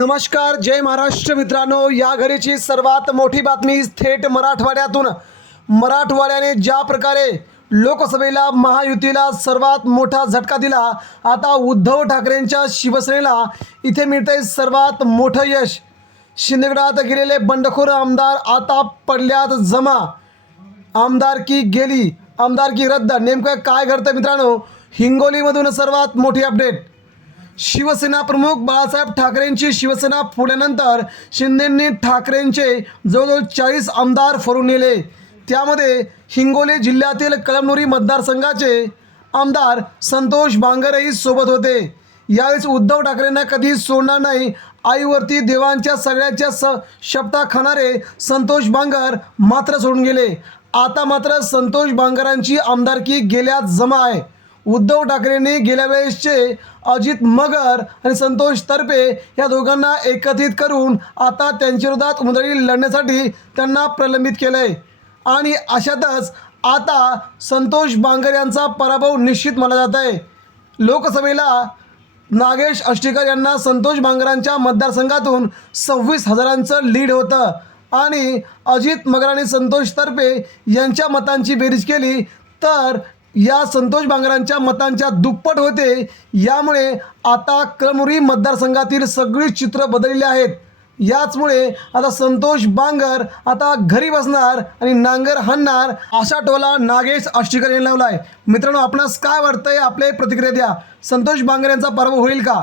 नमस्कार जय महाराष्ट्र मित्रांनो. या घडीची सर्वात मोठी बातमी थेट मराठवाड्यातून. मराठवाड्याने ज्या प्रकारे लोकसभेला महायुतीला सर्वात मोठा झटका दिला आता उद्धव ठाकरेंच्या शिवसेनेला इथे मिळतंय सर्वात मोठं यश. शिंदेगडात गेलेले बंडखोर आमदार आता पडल्यात जमा. आमदारकी गेली आमदारकी रद्द नेमकं काय घडतं मित्रांनो? हिंगोलीमधून सर्वात मोठी अपडेट. शिवसेना प्रमुख बाळासाहेब ठाकरेंची शिवसेना फुटल्यानंतर शिंदेंनी ठाकरेंचे जवळजवळ चाळीस आमदार फरून नेले. त्यामध्ये हिंगोली जिल्ह्यातील कळमनुरी मतदारसंघाचे आमदार संतोष बांगरही सोबत होते. यावेळेस उद्धव ठाकरेंना कधी सोडणार नाही. आईवरती देवांच्या सगळ्याच्या स शपथा खाणारे संतोष बांगर मात्र सोडून गेले. आता मात्र संतोष बांगरांची आमदारकी गेल्यात जमा आहे. उद्धव ठाकरेंनी गेल्या वेळेसचे अजित मगर आणि संतोष तर्फे या दोघांना एकत्रित करून आता त्यांच्या विरोधात उमेदवारी लढण्यासाठी त्यांना प्रलंबित केलं आहे आणि अशातच आता संतोष बांगर यांचा पराभव निश्चित मानला जात आहे. लोकसभेला नागेश अष्टीकर यांना संतोष बांगरांच्या मतदारसंघातून सव्वीस हजारांचं लीड होतं. आणि अजित मगर आणि संतोष तर्फे यांच्या मतांची बेरीज केली तर या संतोष बांगरांच्या मतांच्या दुप्पट होते. यामुळे आता कळमुरी मतदारसंघातील सगळी चित्र बदलली आहेत. याचमुळे आता संतोष बांगर आता घरी बसणार आणि नांगर हाणणार. अशा टोला नागेश आष्टीकर यांनी लावला आहे मित्रांनो आपणास काय वाटतंय? आपले प्रतिक्रिया द्या. संतोष बांगर यांचा पराभव होईल का?